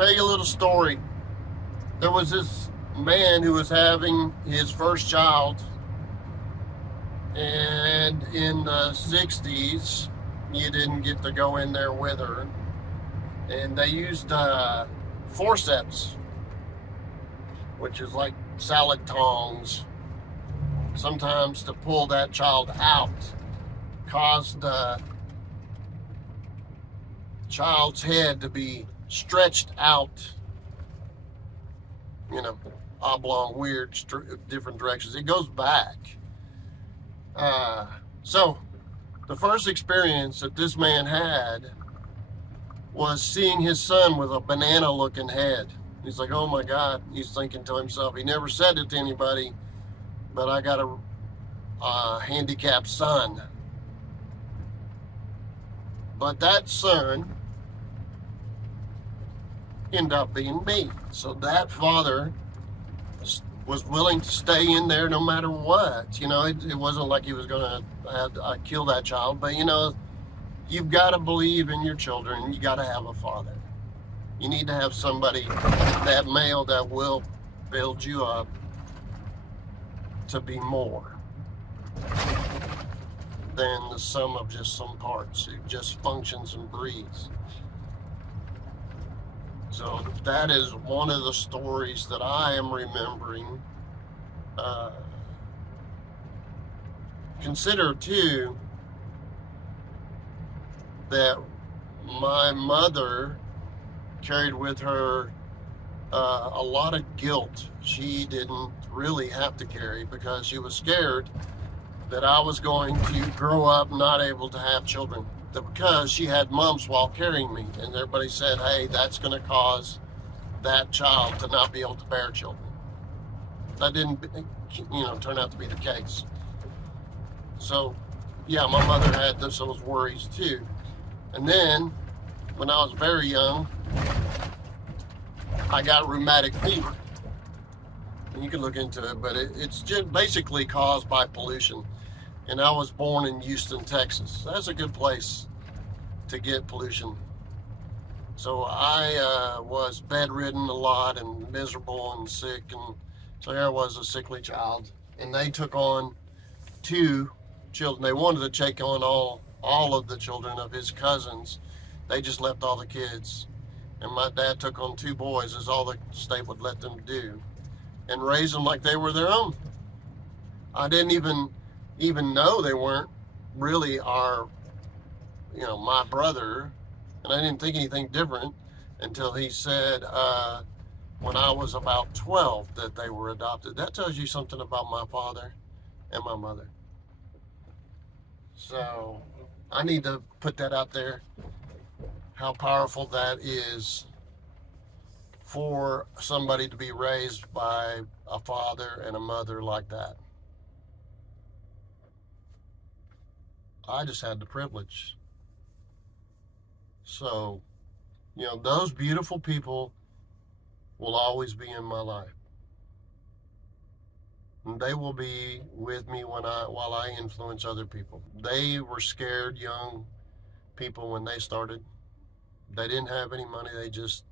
tell you a little story. There was this man who was having his first child, and in the 60s, you didn't get to go in there with her, and they used forceps, which is like salad tongs, sometimes to pull that child out, caused the child's head to be stretched out, oblong, weird, different directions. It goes back. So the first experience that this man had was seeing his son with a banana looking head. He's like, oh my God. He's thinking to himself, he never said it to anybody, but I got a handicapped son. But that son ended up being me. So that father was willing to stay in there no matter what. It wasn't like he was going to have kill that child, but you've got to believe in your children. You got to have a father. You need to have somebody, that male, that will build you up to be more than the sum of just some parts. It just functions and breathes. So that is one of the stories that I am remembering. Consider too that my mother carried with her a lot of guilt she didn't really have to carry, because she was scared that I was going to grow up not able to have children, because she had mumps while carrying me, and everybody said, hey, that's going to cause that child to not be able to bear children. That didn't turn out to be the case. So yeah, my mother had those worries too. And then when I was very young, I got rheumatic fever. And you can look into it, but it's just basically caused by pollution. And I was born in Houston, Texas. That's a good place to get pollution. So I was bedridden a lot and miserable and sick, and so here I was, a sickly child. And they took on 2 children. They wanted to take on all of the children of his cousins. They just left all the kids. And my dad took on 2 boys, as all the state would let them do, and raised them like they were their own. I didn't even know they weren't really my brother, and I didn't think anything different until he said when I was about 12 that they were adopted. That tells you something about my father and my mother. So I need to put that out there, how powerful that is for somebody to be raised by a father and a mother like that. I just had the privilege. So, those beautiful people will always be in my life. And they will be with me while I influence other people. They were scared young people when they started. They didn't have any money. They just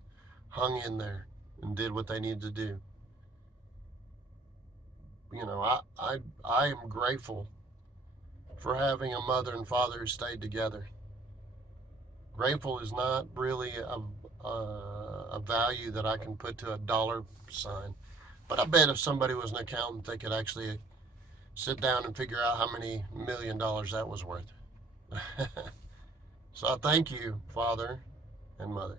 hung in there and did what they needed to do. I am grateful for having a mother and father who stayed together. Grateful is not really a value that I can put to a dollar sign. But I bet if somebody was an accountant, they could actually sit down and figure out how many $1 million that was worth. So I thank you, Father and Mother.